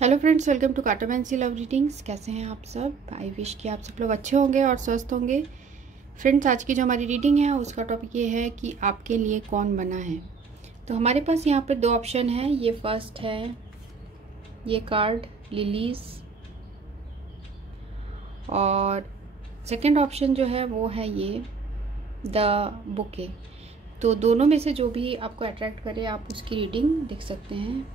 Hello friends, welcome to cartomancy love readings. कैसे हैं आप सब? आई विश कि आप सब लोग अच्छे होंगे और स्वस्थ होंगे। फ्रेंड्स, आज की जो हमारी रीडिंग है उसका टॉपिक ये है कि आपके लिए कौन बना है। तो हमारे पास यहाँ पर दो ऑप्शन है। ये फर्स्ट है ये कार्ड लिलीज, और सेकंड ऑप्शन जो है वो है ये द बुके। तो दोनों में से जो भी आपको अट्रैक्ट करे आप उसकी रीडिंग देख सकते हैं।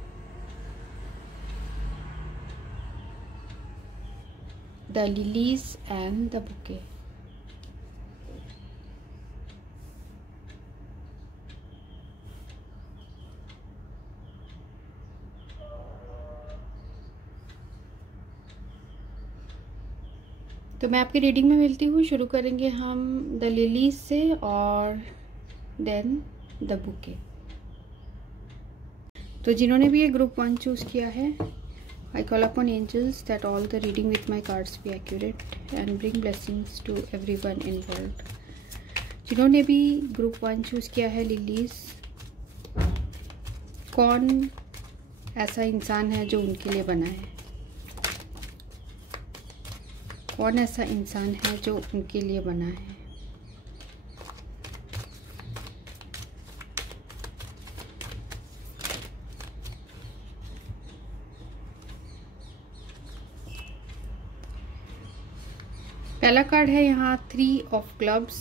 The lilies and the bouquet। तो मैं आपकी रीडिंग में मिलती हूँ। शुरू करेंगे हम द लिलीज से और देन द बुके। तो जिन्होंने भी ये ग्रुप 1 चूज किया है, I call upon angels that all the reading with my cards be accurate and bring blessings to everyone involved। जिन्होंने भी ग्रुप 1 चूज किया है लिलीज, कौन ऐसा इंसान है जो उनके लिए बना है? कौन ऐसा इंसान है जो उनके लिए बना है? पहला कार्ड है यहाँ 3 ऑफ क्लब्स,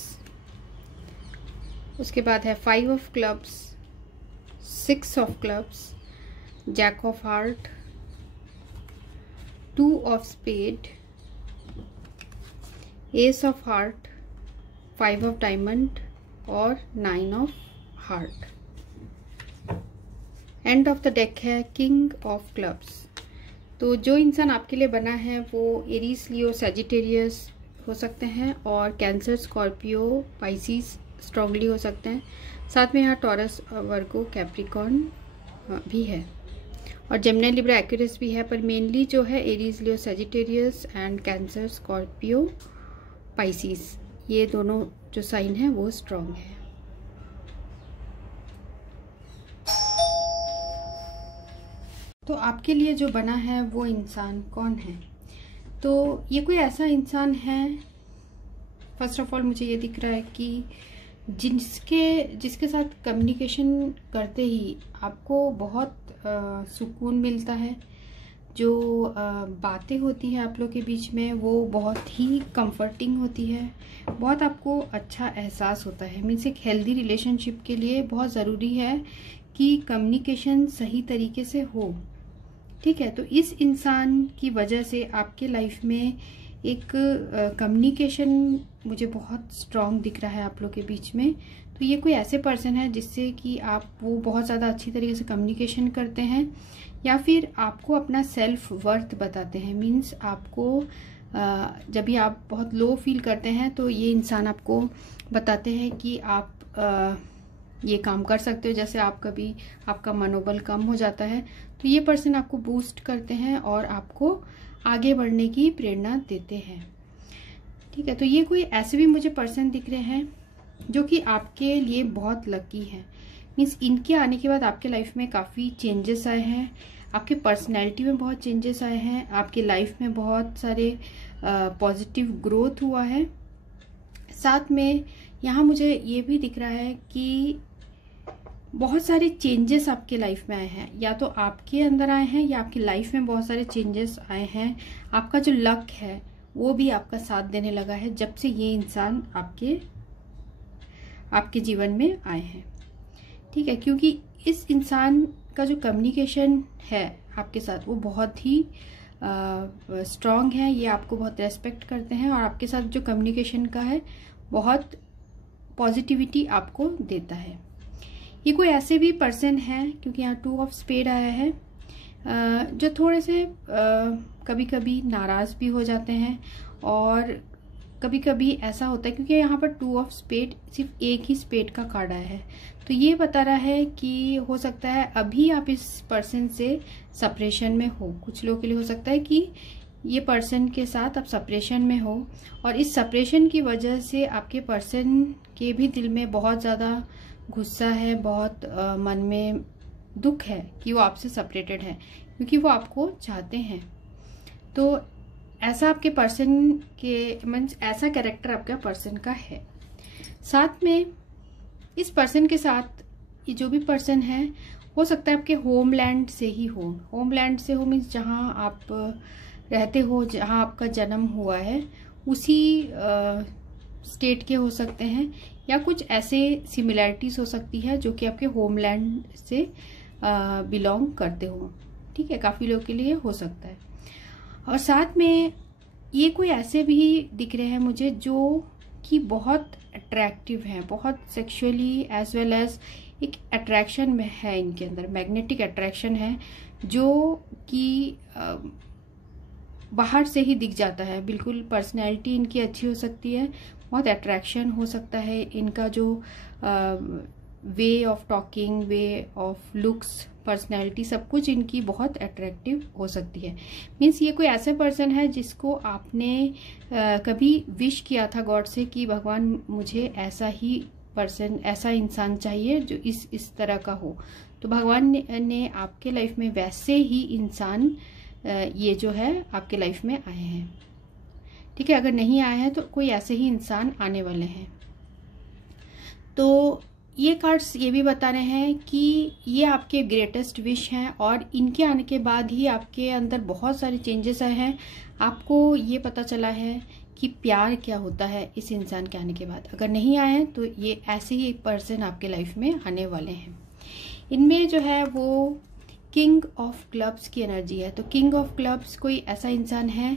उसके बाद है 5 of clubs, 6 of clubs, jack of heart, 2 of spade, ace of heart, 5 of diamond और 9 of heart. End of the deck है किंग ऑफ क्लब्स। तो जो इंसान आपके लिए बना है वो एरीज, लियो, सैजिटेरियस हो सकते हैं और कैंसर, स्कॉर्पियो, पाइसिस स्ट्रांगली हो सकते हैं। साथ में यहाँ टॉरस, वर्गो, कैप्रिकॉर्न भी है और जेमिनी, लिब्रा, एक्वेरियस भी है। पर मेनली जो है Aries, Leo, Sagittarius and cancer, Scorpio, Pisces, ये दोनों जो साइन है वो स्ट्रांग है। तो आपके लिए जो बना है वो इंसान कौन है? तो ये कोई ऐसा इंसान है, फर्स्ट ऑफ ऑल मुझे ये दिख रहा है कि जिसके साथ कम्युनिकेशन करते ही आपको बहुत सुकून मिलता है। जो बातें होती हैं आप लोग के बीच में वो बहुत ही कंफर्टिंग होती है, बहुत आपको अच्छा एहसास होता है। मीन्स एक हेल्दी रिलेशनशिप के लिए बहुत ज़रूरी है कि कम्युनिकेशन सही तरीके से हो। ठीक है, तो इस इंसान की वजह से आपके लाइफ में एक कम्युनिकेशन मुझे बहुत स्ट्रांग दिख रहा है आप लोग के बीच में। तो ये कोई ऐसे पर्सन है जिससे कि आप वो बहुत ज़्यादा अच्छी तरीके से कम्युनिकेशन करते हैं या फिर आपको अपना सेल्फ वर्थ बताते हैं। मीन्स आपको जब भी आप बहुत लो फील करते हैं तो ये इंसान आपको बताते हैं कि आप ये काम कर सकते हो। जैसे आप कभी आपका मनोबल कम हो जाता है तो ये पर्सन आपको बूस्ट करते हैं और आपको आगे बढ़ने की प्रेरणा देते हैं। ठीक है, तो ये कोई ऐसे भी मुझे पर्सन दिख रहे हैं जो कि आपके लिए बहुत लकी है। मीन्स इनके आने के बाद आपके लाइफ में काफ़ी चेंजेस आए हैं, आपके पर्सनैलिटी में बहुत चेंजेस आए हैं, आपके लाइफ में बहुत सारे पॉजिटिव ग्रोथ हुआ है। साथ में यहाँ मुझे ये भी दिख रहा है कि बहुत सारे चेंजेस आपके लाइफ में आए हैं, या तो आपके अंदर आए हैं या आपकी लाइफ में बहुत सारे चेंजेस आए हैं। आपका जो लक है वो भी आपका साथ देने लगा है जब से ये इंसान आपके जीवन में आए हैं। ठीक है, क्योंकि इस इंसान का जो कम्युनिकेशन है आपके साथ वो बहुत ही स्ट्रांग है। ये आपको बहुत रेस्पेक्ट करते हैं और आपके साथ जो कम्युनिकेशन का है बहुत पॉजिटिविटी आपको देता है। ये कोई ऐसे भी पर्सन है, क्योंकि यहाँ 2 ऑफ स्पेड आया है, जो थोड़े से कभी कभी नाराज़ भी हो जाते हैं और कभी कभी ऐसा होता है क्योंकि यहाँ पर 2 ऑफ स्पेड सिर्फ एक ही स्पेड का कार्ड आया है। तो ये बता रहा है कि हो सकता है अभी आप इस पर्सन से सेपरेशन में हो। कुछ लोगों के लिए हो सकता है कि ये पर्सन के साथ आप सेपरेशन में हो और इस सेपरेशन की वजह से आपके पर्सन के भी दिल में बहुत ज़्यादा गुस्सा है, बहुत मन में दुख है कि वो आपसे सेपरेटेड है। क्योंकि वो आपको चाहते हैं। तो ऐसा आपके पर्सन के मीन्स ऐसा कैरेक्टर आपका पर्सन का है। साथ में इस पर्सन के साथ ये जो भी पर्सन है, हो सकता है आपके होमलैंड से ही हो। होमलैंड से हो मीन्स जहाँ आप रहते हो, जहाँ आपका जन्म हुआ है, उसी स्टेट के हो सकते हैं, या कुछ ऐसे सिमिलैरिटीज हो सकती है जो कि आपके होमलैंड से बिलोंग करते हो। ठीक है, काफ़ी लोगों के लिए हो सकता है। और साथ में ये कोई ऐसे भी दिख रहे हैं मुझे जो कि बहुत अट्रैक्टिव हैं, बहुत सेक्सुअली एज वेल एज एक अट्रैक्शन में है इनके अंदर, मैग्नेटिक अट्रैक्शन है जो कि बाहर से ही दिख जाता है। बिल्कुल पर्सनैलिटी इनकी अच्छी हो सकती है, बहुत अट्रैक्शन हो सकता है इनका, जो way of talking, way of looks, personality, सब कुछ इनकी बहुत अट्रैक्टिव हो सकती है। मीन्स ये कोई ऐसा पर्सन है जिसको आपने कभी विश किया था गॉड से कि भगवान मुझे ऐसा ही पर्सन, ऐसा इंसान चाहिए जो इस तरह का हो। तो भगवान ने आपके लाइफ में वैसे ही इंसान ये जो है आपके लाइफ में आए हैं। ठीक है, अगर नहीं आए हैं तो कोई ऐसे ही इंसान आने वाले हैं। तो ये कार्ड्स ये भी बता रहे हैं कि ये आपके ग्रेटेस्ट विश हैं और इनके आने के बाद ही आपके अंदर बहुत सारे चेंजेस आए हैं। आपको ये पता चला है कि प्यार क्या होता है इस इंसान के आने के बाद। अगर नहीं आए हैं तो ये ऐसे ही एक पर्सन आपके लाइफ में आने वाले हैं। इनमें जो है वो किंग ऑफ क्लब्स की एनर्जी है। तो किंग ऑफ क्लब्स कोई ऐसा इंसान है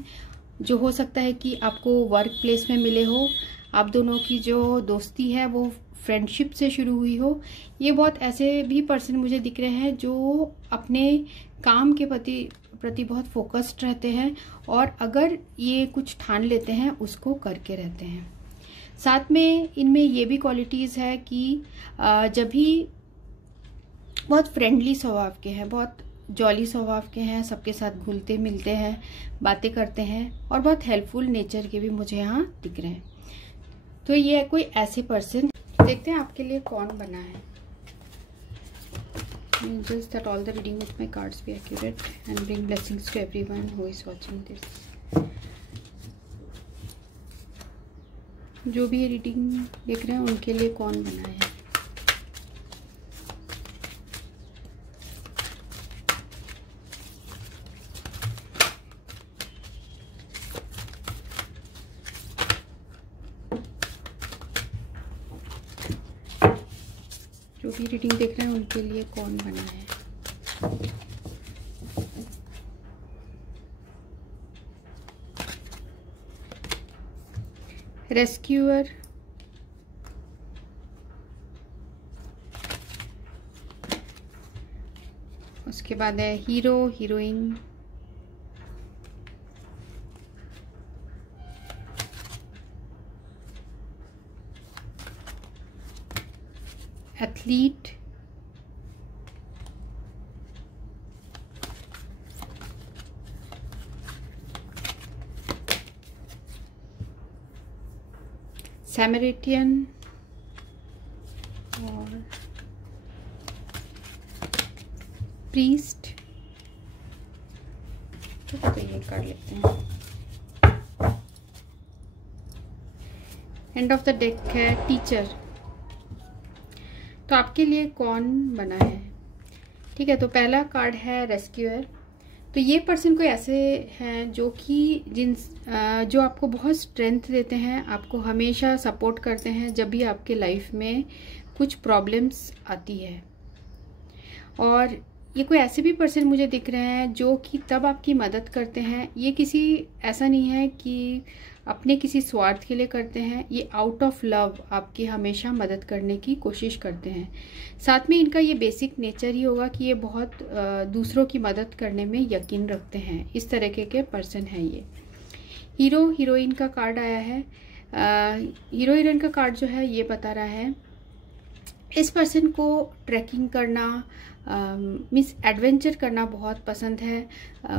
जो हो सकता है कि आपको वर्क प्लेस में मिले हो, आप दोनों की जो दोस्ती है वो फ्रेंडशिप से शुरू हुई हो। ये बहुत ऐसे भी पर्सन मुझे दिख रहे हैं जो अपने काम के प्रति बहुत फोकस्ड रहते हैं और अगर ये कुछ ठान लेते हैं उसको करके रहते हैं। साथ में इनमें ये भी क्वालिटीज़ है कि जब भी बहुत फ्रेंडली स्वभाव के हैं, बहुत जॉली स्वभाव के हैं, सबके साथ घुलते मिलते हैं, बातें करते हैं और बहुत हेल्पफुल नेचर के भी मुझे यहाँ दिख रहे हैं। तो ये कोई ऐसे पर्सन, देखते हैं आपके लिए कौन बना है। Just that all the reading with my cards be accurate and bring blessings to everyone who is watching this. जो भी ये रीडिंग देख रहे हैं उनके लिए कौन बना है। जो भी रीडिंग देख रहे हैं उनके लिए कौन बना है। रेस्क्यूअर, उसके बाद है हीरो, हीरोइन, एथलीट, सैमरिटियन और प्रीस्ट। तो ये कर लेते हैं। एंड ऑफ द डेक है टीचर। तो आपके लिए कौन बना है? ठीक है, तो पहला कार्ड है रेस्क्यूअर। तो ये पर्सन कोई ऐसे हैं जो कि जो आपको बहुत स्ट्रेंथ देते हैं, आपको हमेशा सपोर्ट करते हैं जब भी आपके लाइफ में कुछ प्रॉब्लम्स आती है। और ये कोई ऐसे भी पर्सन मुझे दिख रहे हैं जो कि तब आपकी मदद करते हैं। ये किसी ऐसा नहीं है कि अपने किसी स्वार्थ के लिए करते हैं, ये आउट ऑफ लव आपकी हमेशा मदद करने की कोशिश करते हैं। साथ में इनका ये बेसिक नेचर ही होगा कि ये बहुत दूसरों की मदद करने में यकीन रखते हैं। इस तरीके के पर्सन हैं ये। हीरो हीरोइन का कार्ड आया है। हीरो हीरोइन का कार्ड जो है ये बता रहा है इस पर्सन को ट्रैकिंग करना मीन्स एडवेंचर करना बहुत पसंद है।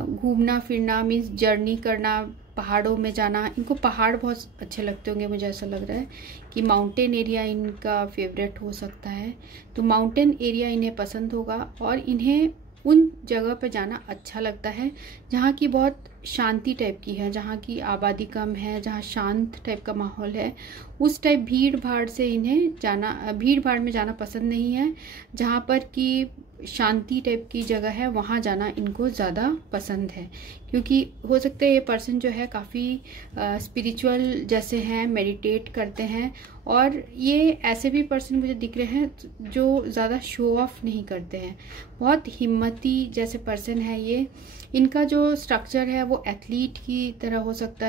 घूमना फिरना मीन्स जर्नी करना, पहाड़ों में जाना। इनको पहाड़ बहुत अच्छे लगते होंगे, मुझे ऐसा लग रहा है कि माउंटेन एरिया इनका फेवरेट हो सकता है। तो माउंटेन एरिया इन्हें पसंद होगा और इन्हें उन जगह पर जाना अच्छा लगता है जहाँ की बहुत शांति टाइप की है, जहाँ की आबादी कम है, जहाँ शांत टाइप का माहौल है। उस टाइप भीड़ भाड़ से इन्हें जाना, भीड़ भाड़ में जाना पसंद नहीं है। जहाँ पर कि शांति टाइप की जगह है वहाँ जाना इनको ज़्यादा पसंद है, क्योंकि हो सकता है ये पर्सन जो है काफ़ी स्पिरिचुअल जैसे हैं, मेडिटेट करते हैं। और ये ऐसे भी पर्सन मुझे दिख रहे हैं जो ज़्यादा शो ऑफ नहीं करते हैं, बहुत हिम्मती जैसे पर्सन है ये। इनका जो स्ट्रक्चर है वो एथलीट की तरह हो सकता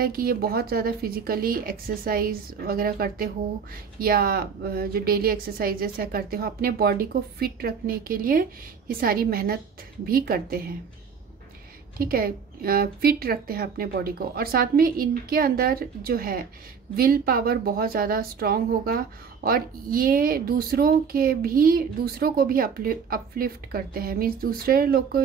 है कि ये बहुत ज़्यादा फिजिकली एक्सरसाइज वगैरह करते हो, या जो डेली एक्सरसाइजेस है करते हो, अपने बॉडी को फिट रखने के लिए ये सारी मेहनत भी करते हैं। ठीक है, फिट रखते हैं अपने बॉडी को। और साथ में इनके अंदर जो है विल पावर बहुत ज़्यादा स्ट्रांग होगा, और ये दूसरों को भी अपलिफ्ट करते हैं। मीन्स दूसरे लोग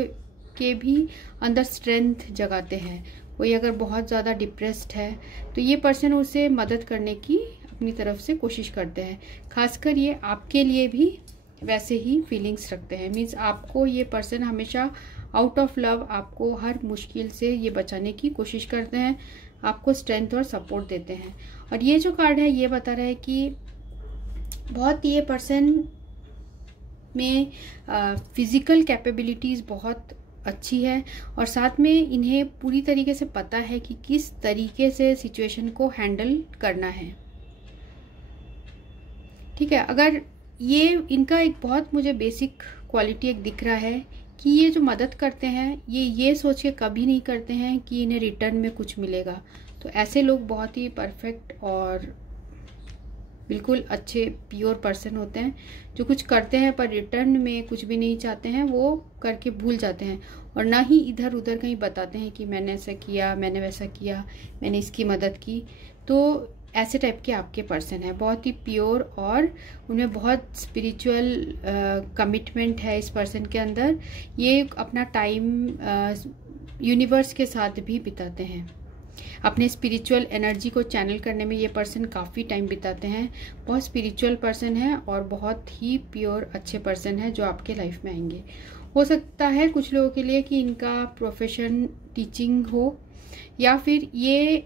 के भी अंदर स्ट्रेंथ जगाते हैं। कोई अगर बहुत ज़्यादा डिप्रेस्ड है तो ये पर्सन उसे मदद करने की अपनी तरफ से कोशिश करते हैं। खासकर ये आपके लिए भी वैसे ही फीलिंग्स रखते हैं। मीन्स आपको ये पर्सन हमेशा आउट ऑफ लव आपको हर मुश्किल से ये बचाने की कोशिश करते हैं, आपको स्ट्रेंथ और सपोर्ट देते हैं। और ये जो कार्ड है ये बता रहा है कि बहुत ये पर्सन में फिजिकल कैपेबिलिटीज़ बहुत अच्छी है, और साथ में इन्हें पूरी तरीके से पता है कि किस तरीके से सिचुएशन को हैंडल करना है। ठीक है, अगर ये इनका एक बहुत मुझे बेसिक क्वालिटी एक दिख रहा है कि ये जो मदद करते हैं ये सोच के कभी नहीं करते हैं कि इन्हें रिटर्न में कुछ मिलेगा। तो ऐसे लोग बहुत ही परफेक्ट और बिल्कुल अच्छे प्योर पर्सन होते हैं, जो कुछ करते हैं पर रिटर्न में कुछ भी नहीं चाहते हैं, वो करके भूल जाते हैं, और ना ही इधर उधर कहीं बताते हैं कि मैंने ऐसा किया, मैंने वैसा किया, मैंने इसकी मदद की। तो ऐसे टाइप के आपके पर्सन है, बहुत ही प्योर, और उनमें बहुत स्पिरिचुअल कमिटमेंट है इस पर्सन के अंदर। ये अपना टाइम यूनिवर्स के साथ भी बिताते हैं। अपने स्पिरिचुअल एनर्जी को चैनल करने में ये पर्सन काफ़ी टाइम बिताते हैं। बहुत स्पिरिचुअल पर्सन है और बहुत ही प्योर अच्छे पर्सन है जो आपके लाइफ में आएंगे। हो सकता है कुछ लोगों के लिए कि इनका प्रोफेशन टीचिंग हो, या फिर ये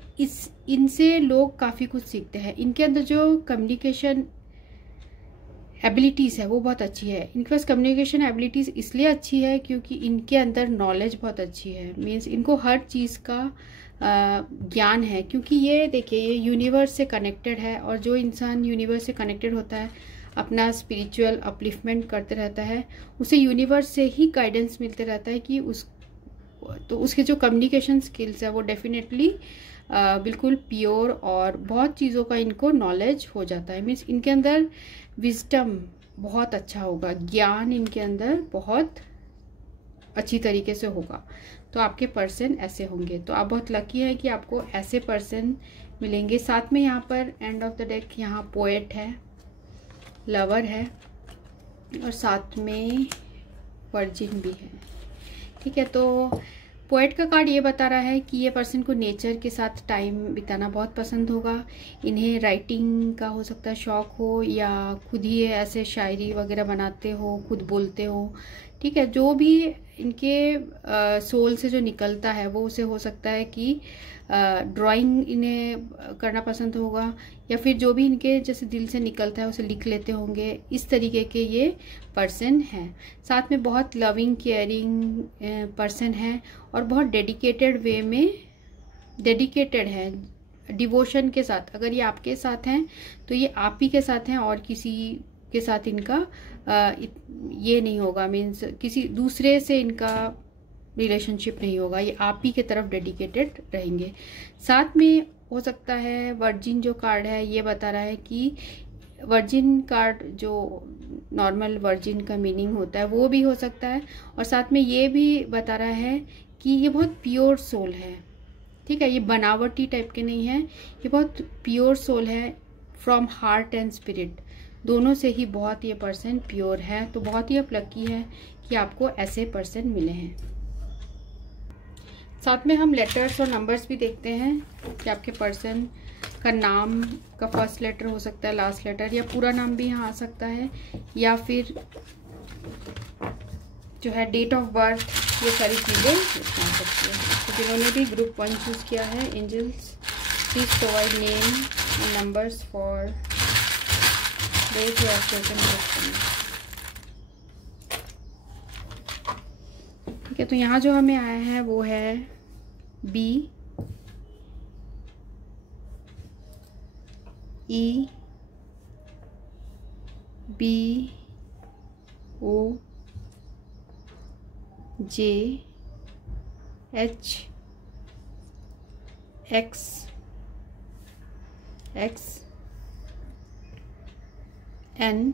इनसे लोग काफ़ी कुछ सीखते हैं। इनके अंदर जो कम्युनिकेशन एबिलिटीज़ है वो बहुत अच्छी है। इनके पास कम्युनिकेशन एबिलिटीज़ इसलिए अच्छी है क्योंकि इनके अंदर नॉलेज बहुत अच्छी है। मीन्स इनको हर चीज़ का ज्ञान है, क्योंकि ये देखिए ये यूनिवर्स से कनेक्टेड है, और जो इंसान यूनिवर्स से कनेक्टेड होता है अपना स्पिरिचुअल अपलिफ्टमेंट करते रहता है, उसे यूनिवर्स से ही गाइडेंस मिलते रहता है कि उसके जो कम्युनिकेशन स्किल्स है वो डेफिनेटली बिल्कुल प्योर, और बहुत चीज़ों का इनको नॉलेज हो जाता है। मीन्स इनके अंदर विजडम बहुत अच्छा होगा, ज्ञान इनके अंदर बहुत अच्छी तरीके से होगा। तो आपके पर्सन ऐसे होंगे, तो आप बहुत लकी है कि आपको ऐसे पर्सन मिलेंगे। साथ में यहाँ पर एंड ऑफ द डेक यहाँ पोएट है, लवर है, और साथ में वर्जिन भी है। ठीक है, तो पोएट का कार्ड ये बता रहा है कि ये पर्सन को नेचर के साथ टाइम बिताना बहुत पसंद होगा। इन्हें राइटिंग का हो सकता है शौक हो, या खुद ही ऐसे शायरी वगैरह बनाते हो, खुद बोलते हो। ठीक है, जो भी इनके सोल से जो निकलता है वो उसे हो सकता है कि ड्राइंग इन्हें करना पसंद होगा, या फिर जो भी इनके जैसे दिल से निकलता है उसे लिख लेते होंगे। इस तरीके के ये पर्सन हैं। साथ में बहुत लविंग केयरिंग पर्सन है, और बहुत डेडिकेटेड वे में डेडिकेटेड है, डिवोशन के साथ। अगर ये आपके साथ हैं तो ये आप ही के साथ हैं, और किसी के साथ इनका ये नहीं होगा। मीन्स किसी दूसरे से इनका रिलेशनशिप नहीं होगा, ये आप ही के तरफ डेडिकेटेड रहेंगे। साथ में हो सकता है वर्जिन जो कार्ड है ये बता रहा है कि वर्जिन कार्ड जो नॉर्मल वर्जिन का मीनिंग होता है वो भी हो सकता है, और साथ में ये भी बता रहा है कि ये बहुत प्योर सोल है। ठीक है, ये बनावटी टाइप के नहीं है, ये बहुत प्योर सोल है, फ्रॉम हार्ट एंड स्पिरिट दोनों से ही बहुत ये पर्सन प्योर है। तो बहुत ही आप लकी है कि आपको ऐसे पर्सन मिले हैं। साथ में हम लेटर्स और नंबर्स भी देखते हैं कि आपके पर्सन का नाम का फर्स्ट लेटर हो सकता है, लास्ट लेटर, या पूरा नाम भी यहाँ आ सकता है, या फिर जो है डेट ऑफ बर्थ, ये सारी चीज़ें इसमें आ सकती है। तो जिन्होंने भी ग्रुप 1 चूज़ किया है, angels please provide name and numbers for those who have chosen group 1। ठीक है, तो यहाँ जो हमें आया है वो है B E B O J H X N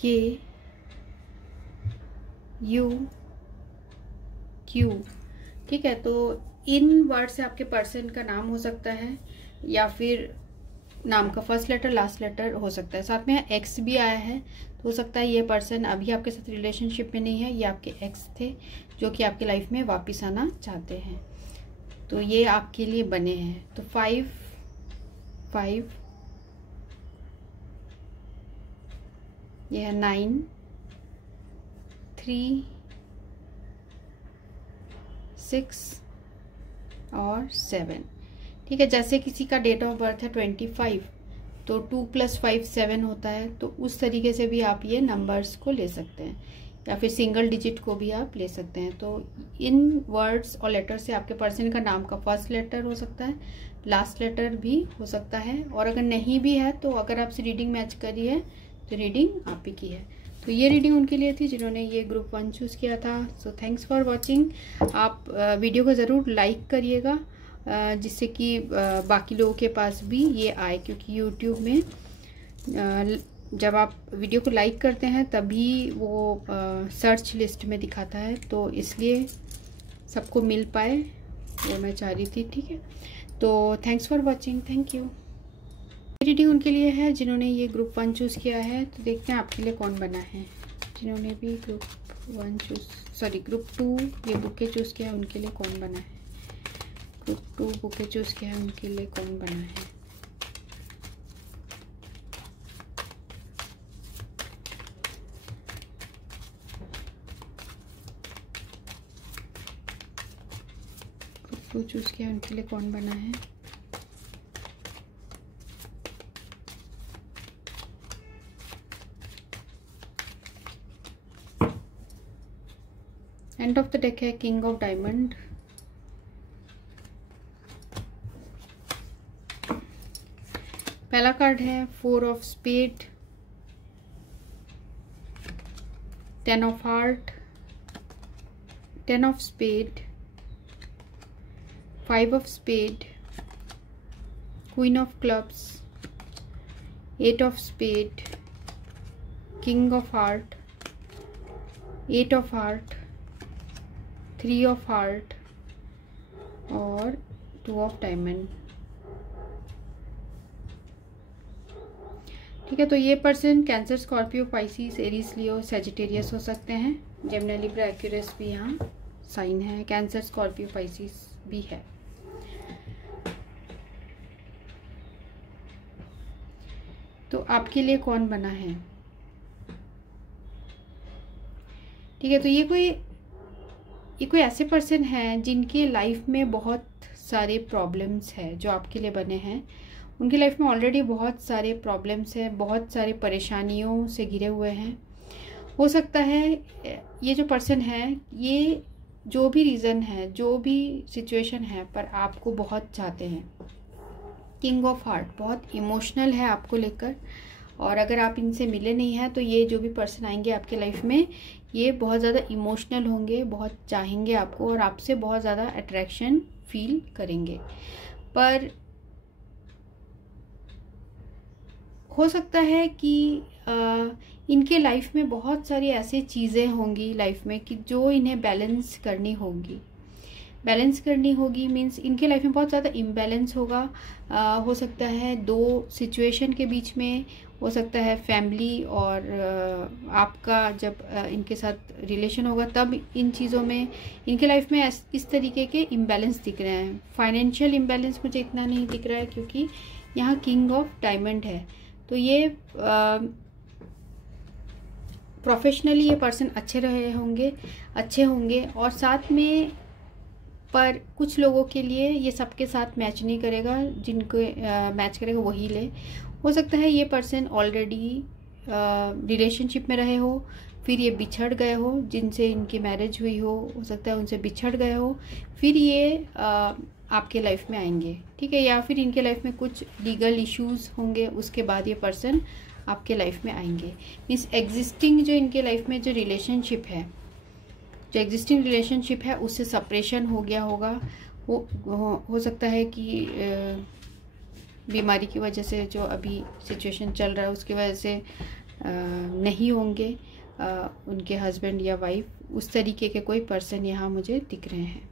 K U Q. ठीक है, तो इन वर्ड से आपके पर्सन का नाम हो सकता है या फिर नाम का फर्स्ट लेटर लास्ट लेटर हो सकता है। साथ में एक्स भी आया है, तो हो सकता है ये पर्सन अभी आपके साथ रिलेशनशिप में नहीं है, ये आपके एक्स थे जो कि आपके लाइफ में वापस आना चाहते हैं, तो ये आपके लिए बने हैं। तो 5 ये है 9 3 6 और 7। ठीक है, जैसे किसी का डेट ऑफ बर्थ है 25, तो 2 + 5 7 होता है, तो उस तरीके से भी आप ये नंबर्स को ले सकते हैं, या फिर सिंगल डिजिट को भी आप ले सकते हैं। तो इन वर्ड्स और लेटर से आपके पर्सन का नाम का फर्स्ट लेटर हो सकता है, लास्ट लेटर भी हो सकता है, और अगर नहीं भी है तो अगर आपसे रीडिंग मैच करी है तो रीडिंग आप ही की है। तो ये रीडिंग उनके लिए थी जिन्होंने ये ग्रुप 1 चूज़ किया था। So thanks for watching. आप वीडियो को ज़रूर लाइक करिएगा जिससे कि बाकी लोगों के पास भी ये आए, क्योंकि यूट्यूब में जब आप वीडियो को लाइक करते हैं तभी वो सर्च लिस्ट में दिखाता है, तो इसलिए सबको मिल पाए वो मैं चाह रही थी। ठीक है, तो thanks for watching, thank you. Reading उनके लिए है जिन्होंने ये ग्रुप 1 चूज़ किया है। तो देखते हैं आपके लिए कौन बना है। जिन्होंने भी ग्रुप 2 ये बुके चूज़ किया है उनके लिए कौन बना है। ग्रुप 2 बुके चूज़ किया है उनके लिए कौन बना है। ग्रुप 2 चूज़ किया है उनके लिए कौन बना है। एंड ऑफ द डेक है किंग ऑफ डायमंड, पहला कार्ड है 4 of spade, 10 of heart, 10 of spade, 5 of spade, queen of clubs, 8 of spade, king of heart, 8 of heart, 3 of heart और 2 ऑफ डायमंड। ठीक है, तो ये person Cancer, Scorpio, Pisces, Aries, Leo, Sagittarius हो सकते हैं। जेमिनी, लिब्रा, एक्यूरियस भी यहाँ साइन है। कैंसर, स्कॉर्पियो, पाइसिस भी है। तो आपके लिए कौन बना है। ठीक है, तो ये कोई ऐसे पर्सन हैं जिनके लाइफ में बहुत सारे प्रॉब्लम्स है जो आपके लिए बने हैं। उनकी लाइफ में ऑलरेडी बहुत सारे प्रॉब्लम्स हैं, बहुत सारे परेशानियों से घिरे हुए हैं। हो सकता है ये जो पर्सन है, ये जो भी रीज़न है, जो भी सिचुएशन है, पर आपको बहुत चाहते हैं। किंग ऑफ हार्ट बहुत इमोशनल है आपको लेकर, और अगर आप इनसे मिले नहीं हैं तो ये जो भी पर्सन आएंगे आपके लाइफ में, ये बहुत ज़्यादा इमोशनल होंगे, बहुत चाहेंगे आपको और आपसे बहुत ज़्यादा अट्रैक्शन फील करेंगे। पर हो सकता है कि इनके लाइफ में बहुत सारी ऐसी चीज़ें होंगी लाइफ में कि जो इन्हें बैलेंस करनी होगी। मीन्स इनके लाइफ में बहुत ज़्यादा इम्बैलेंस होगा। हो सकता है 2 सिचुएशन के बीच में, हो सकता है फैमिली और आपका जब इनके साथ रिलेशन होगा तब इन चीज़ों में इनके लाइफ में इस तरीके के इम्बैलेंस दिख रहे हैं। फाइनेंशियल इम्बैलेंस मुझे इतना नहीं दिख रहा है क्योंकि यहाँ किंग ऑफ डायमंड है। तो ये प्रोफेशनली ये पर्सन अच्छे होंगे और साथ में, पर कुछ लोगों के लिए ये सबके साथ मैच नहीं करेगा, जिनको मैच करेगा वही ले। हो सकता है ये पर्सन ऑलरेडी रिलेशनशिप में रहे हो, फिर ये बिछड़ गए हो, जिनसे इनकी मैरिज हुई हो सकता है उनसे बिछड़ गए हो, फिर ये आपके लाइफ में आएंगे, ठीक है। या फिर इनके लाइफ में कुछ लीगल इश्यूज होंगे, उसके बाद ये पर्सन आपके लाइफ में आएंगे। मीन्स एग्जिस्टिंग जो इनके लाइफ में जो एग्जिस्टिंग रिलेशनशिप है उससे सेपरेशन हो गया होगा। हो सकता है कि बीमारी की वजह से, जो अभी सिचुएशन चल रहा है उसकी वजह से नहीं होंगे उनके हस्बैंड या वाइफ, उस तरीके के कोई पर्सन यहाँ मुझे दिख रहे हैं,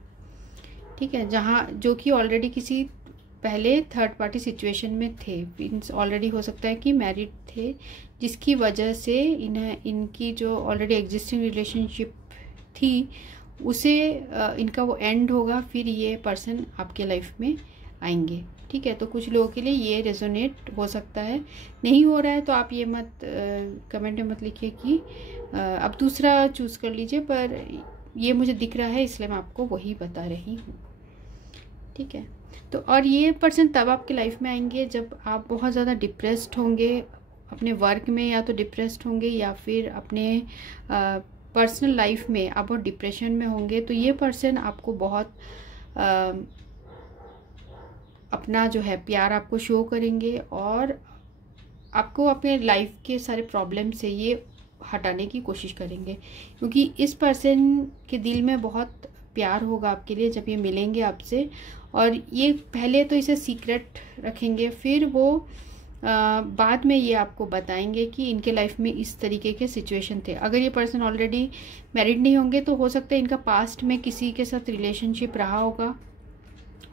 ठीक है। जो कि ऑलरेडी किसी पहले थर्ड पार्टी सिचुएशन में थे, मीन्स ऑलरेडी हो सकता है कि मैरिड थे, जिसकी वजह से इनकी जो ऑलरेडी एग्जिस्टिंग रिलेशनशिप थी उसे इनका वो एंड होगा, फिर ये पर्सन आपके लाइफ में आएंगे, ठीक है। तो कुछ लोगों के लिए ये रेजोनेट हो सकता है। नहीं हो रहा है तो आप ये मत कमेंट में मत लिखिए कि अब दूसरा चूज कर लीजिए, पर ये मुझे दिख रहा है इसलिए मैं आपको वही बता रही हूँ, ठीक है। तो और ये पर्सन तब आपके लाइफ में आएंगे जब आप बहुत ज़्यादा डिप्रेस्ड होंगे अपने वर्क में, या तो डिप्रेस्ड होंगे या फिर अपने पर्सनल लाइफ में आप बहुत डिप्रेशन में होंगे। तो ये पर्सन आपको बहुत अपना जो है प्यार आपको शो करेंगे और आपको अपने लाइफ के सारे प्रॉब्लम से ये हटाने की कोशिश करेंगे, क्योंकि इस पर्सन के दिल में बहुत प्यार होगा आपके लिए जब ये मिलेंगे आपसे। और ये पहले तो इसे सीक्रेट रखेंगे, फिर वो बाद में ये आपको बताएंगे कि इनके लाइफ में इस तरीके के सिचुएशन थे। अगर ये पर्सन ऑलरेडी मैरिड नहीं होंगे तो हो सकता है इनका पास्ट में किसी के साथ रिलेशनशिप रहा होगा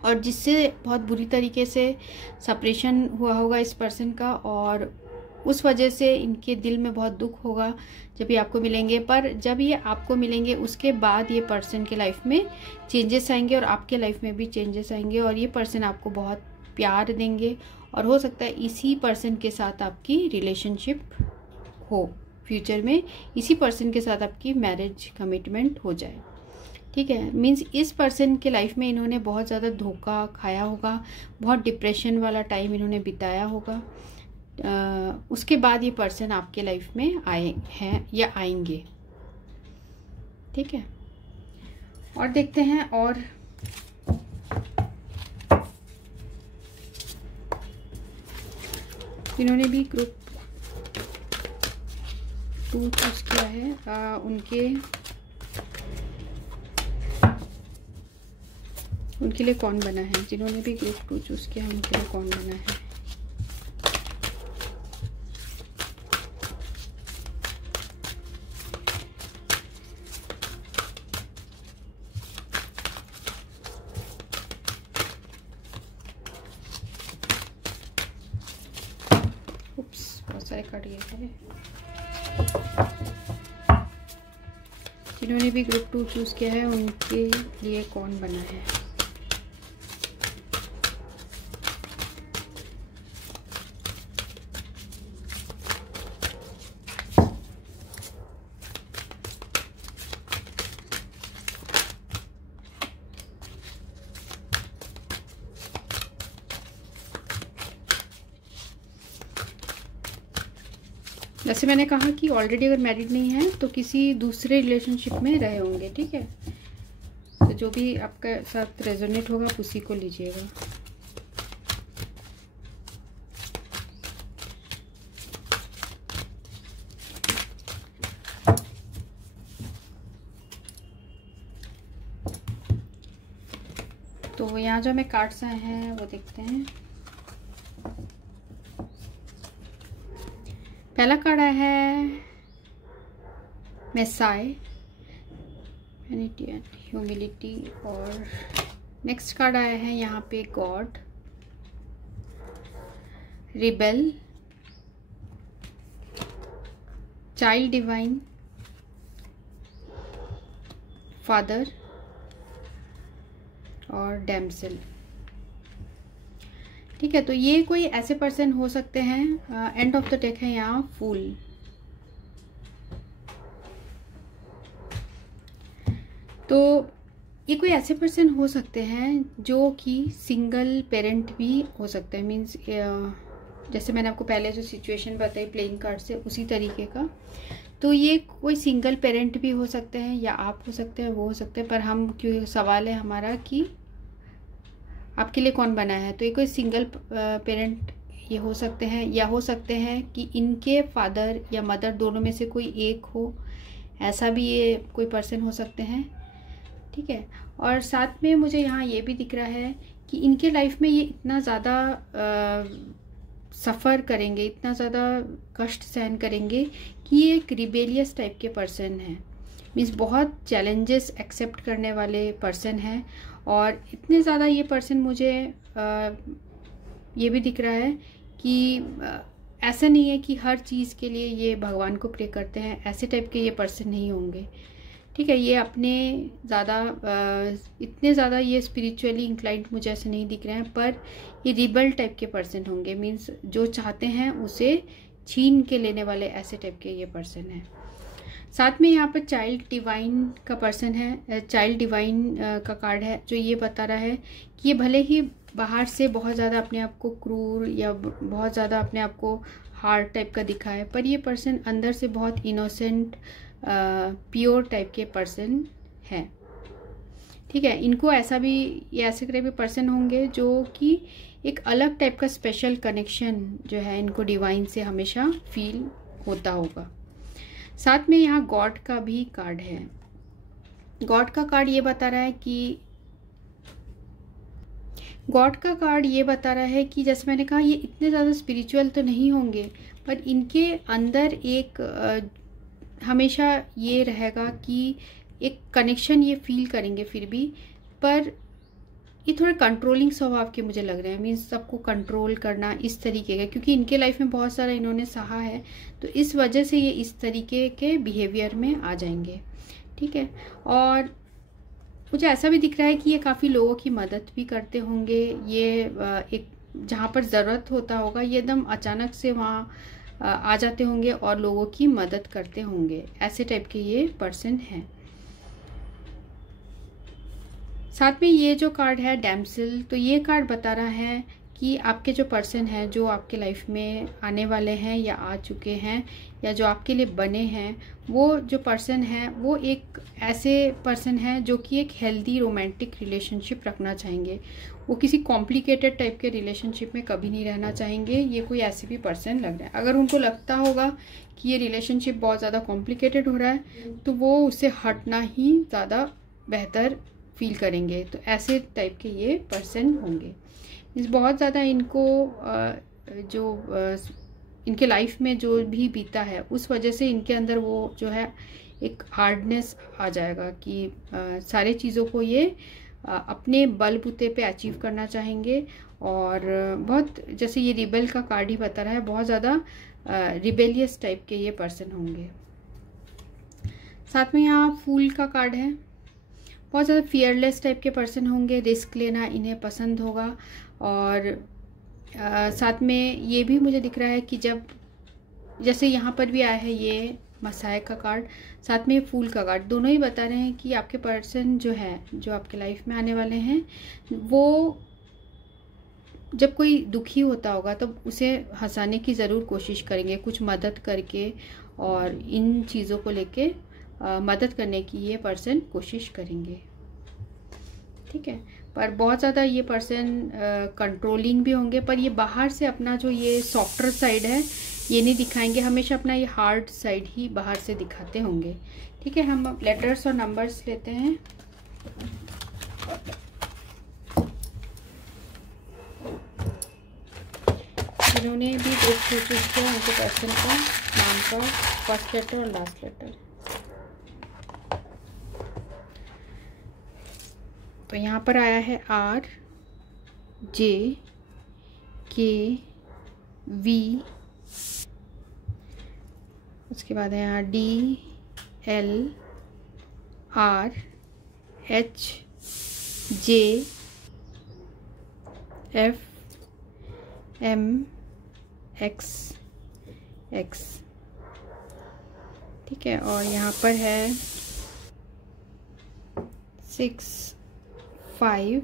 और जिससे बहुत बुरी तरीके से सेपरेशन हुआ होगा इस पर्सन का, और उस वजह से इनके दिल में बहुत दुख होगा जब ये आपको मिलेंगे। पर जब ये आपको मिलेंगे उसके बाद ये पर्सन के लाइफ में चेंजेस आएंगे और आपके लाइफ में भी चेंजेस आएंगे, और ये पर्सन आपको बहुत प्यार देंगे और हो सकता है इसी पर्सन के साथ आपकी रिलेशनशिप हो, फ्यूचर में इसी पर्सन के साथ आपकी मैरिज कमिटमेंट हो जाए, ठीक है। मीन्स इस पर्सन के लाइफ में इन्होंने बहुत ज़्यादा धोखा खाया होगा, बहुत डिप्रेशन वाला टाइम इन्होंने बिताया होगा, उसके बाद ये पर्सन आपके लाइफ में आए हैं या आएंगे, ठीक है। और देखते हैं, और इन्होंने भी ग्रुप 2 चूज किया है। उनके लिए कौन बना है, जिन्होंने भी ग्रुप 2 चूज किया है उनके लिए कौन बना है। बहुत सारे कार्ड ये है। जिन्होंने भी ग्रुप 2 चूज किया है उनके लिए कौन बना है। जैसे मैंने कहा कि ऑलरेडी अगर मैरिड नहीं है तो किसी दूसरे रिलेशनशिप में रहे होंगे, ठीक है। तो जो भी आपका साथ रेजोनेट होगा आप उसी को लीजिएगा। तो यहाँ जो हमें कार्ड्स आए हैं वो देखते हैं। पहला कार्ड आया है मेसाई, ह्यूमैनिटी एंड ह्यूमिलिटी, और नेक्स्ट कार्ड आया है यहाँ पे God, rebel, child divine, father और डैमसेल, ठीक है। तो ये कोई ऐसे पर्सन हो सकते हैं। एंड ऑफ द डेक है यहाँ फूल, तो ये कोई ऐसे पर्सन हो सकते हैं जो कि सिंगल पेरेंट भी हो सकते हैं, मीन्स जैसे मैंने आपको पहले जो सिचुएशन बताई प्लेइंग कार्ड से, उसी तरीके का। तो ये कोई सिंगल पेरेंट भी हो सकते हैं, या आप हो सकते हैं, वो हो सकते हैं, पर हम क्यों सवाल है हमारा कि आपके लिए कौन बना है। तो ये कोई सिंगल पेरेंट ये हो सकते हैं, या हो सकते हैं कि इनके फादर या मदर दोनों में से कोई एक हो, ऐसा भी ये कोई पर्सन हो सकते हैं। ठीक है, और साथ में मुझे यहाँ ये भी दिख रहा है कि इनके लाइफ में ये इतना ज़्यादा सफ़र करेंगे, इतना ज़्यादा कष्ट सहन करेंगे कि ये एक रिबेलियस टाइप के पर्सन हैं, मीन्स बहुत चैलेंजेस एक्सेप्ट करने वाले पर्सन हैं। और इतने ज़्यादा ये पर्सन मुझे ये भी दिख रहा है कि ऐसा नहीं है कि हर चीज़ के लिए ये भगवान को प्रे करते हैं, ऐसे टाइप के ये पर्सन नहीं होंगे। ठीक है, ये अपने ज़्यादा इतने ज़्यादा ये स्पिरिचुअली इंक्लाइंड मुझे ऐसे नहीं दिख रहे हैं, पर ये रिबल टाइप के पर्सन होंगे, मीन्स जो चाहते हैं उसे छीन के लेने वाले ऐसे टाइप के ये पर्सन हैं। साथ में यहाँ पर चाइल्ड डिवाइन का पर्सन है, चाइल्ड डिवाइन का कार्ड है, जो ये बता रहा है कि ये भले ही बाहर से बहुत ज़्यादा अपने आप को क्रूर या बहुत ज़्यादा अपने आप को हार्ड टाइप का दिखा है, पर ये पर्सन अंदर से बहुत इनोसेंट प्योर टाइप के पर्सन है। ठीक है, इनको ऐसा भी, ये ऐसे टाइप के पर्सन होंगे जो कि एक अलग टाइप का स्पेशल कनेक्शन जो है इनको डिवाइन से हमेशा फील होता होगा। साथ में यहाँ गॉड का भी कार्ड है। गॉड का कार्ड ये बता रहा है कि जैसे मैंने कहा, ये इतने ज़्यादा स्पिरिचुअल तो नहीं होंगे, पर इनके अंदर एक हमेशा ये रहेगा कि एक कनेक्शन ये फील करेंगे फिर भी, पर ये थोड़े कंट्रोलिंग स्वभाव के मुझे लग रहे हैं, मीन्स सबको कंट्रोल करना इस तरीके का, क्योंकि इनके लाइफ में बहुत सारा इन्होंने सहा है, तो इस वजह से ये इस तरीके के बिहेवियर में आ जाएंगे। ठीक है, और मुझे ऐसा भी दिख रहा है कि ये काफ़ी लोगों की मदद भी करते होंगे। ये एक जहाँ पर ज़रूरत होता होगा ये एकदम अचानक से वहाँ आ जाते होंगे और लोगों की मदद करते होंगे, ऐसे टाइप के ये पर्सन हैं। साथ में ये जो कार्ड है डैमसिल, तो ये कार्ड बता रहा है कि आपके जो पर्सन हैं, जो आपके लाइफ में आने वाले हैं या आ चुके हैं या जो आपके लिए बने हैं, वो जो पर्सन है वो एक ऐसे पर्सन है जो कि एक हेल्दी रोमांटिक रिलेशनशिप रखना चाहेंगे। वो किसी कॉम्प्लिकेटेड टाइप के रिलेशनशिप में कभी नहीं रहना चाहेंगे। ये कोई ऐसे भी पर्सन लग रहा है। अगर उनको लगता होगा कि ये रिलेशनशिप बहुत ज़्यादा कॉम्प्लिकेटेड हो रहा है तो वो उससे हटना ही ज़्यादा बेहतर फील करेंगे। तो ऐसे टाइप के ये पर्सन होंगे। इस बहुत ज़्यादा इनको इनके लाइफ में जो भी बीता है उस वजह से इनके अंदर वो जो है एक हार्डनेस आ जाएगा कि सारे चीज़ों को ये अपने बलबूते पे अचीव करना चाहेंगे। और बहुत, जैसे ये रिबेल का कार्ड ही बता रहा है, बहुत ज़्यादा रिबेलियस टाइप के ये पर्सन होंगे। साथ में यहाँ फूल का कार्ड है। बहुत ज़्यादा फियरलेस टाइप के पर्सन होंगे, रिस्क लेना इन्हें पसंद होगा। और साथ में ये भी मुझे दिख रहा है कि जब, जैसे यहाँ पर भी आया है ये मसाए का कार्ड, साथ में फूल का कार्ड, दोनों ही बता रहे हैं कि आपके पर्सन जो है, जो आपके लाइफ में आने वाले हैं, वो जब कोई दुखी होता होगा तब तो उसे हंसाने की ज़रूर कोशिश करेंगे, कुछ मदद करके, और इन चीज़ों को लेके मदद करने की ये पर्सन कोशिश करेंगे। ठीक है, पर बहुत ज़्यादा ये पर्सन कंट्रोलिंग भी होंगे, पर ये बाहर से अपना जो ये सॉफ्टर साइड है ये नहीं दिखाएंगे, हमेशा अपना ये हार्ड साइड ही बाहर से दिखाते होंगे। ठीक है, हम लेटर्स और नंबर्स लेते हैं। जिन्होंने भी बुक चूज किया उनके पर्सन का नाम का फर्स्ट लेटर और लास्ट लेटर। तो यहाँ पर आया है R J K V, उसके बाद है यहाँ D L R H J F M X X। ठीक है, और यहाँ पर है 6 5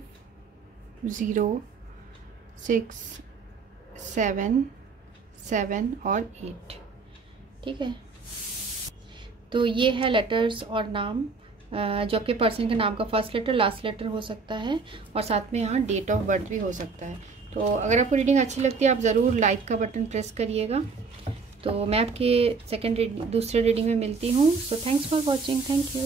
0 6 7 7 और 8। ठीक है, तो ये है लेटर्स और नाम, जो आपके पर्सन के नाम का फर्स्ट लेटर लास्ट लेटर हो सकता है, और साथ में यहाँ डेट ऑफ बर्थ भी हो सकता है। तो अगर आपको रीडिंग अच्छी लगती है आप ज़रूर लाइक का बटन प्रेस करिएगा। तो मैं आपके दूसरे रीडिंग में मिलती हूँ। So thanks for watching, thank you.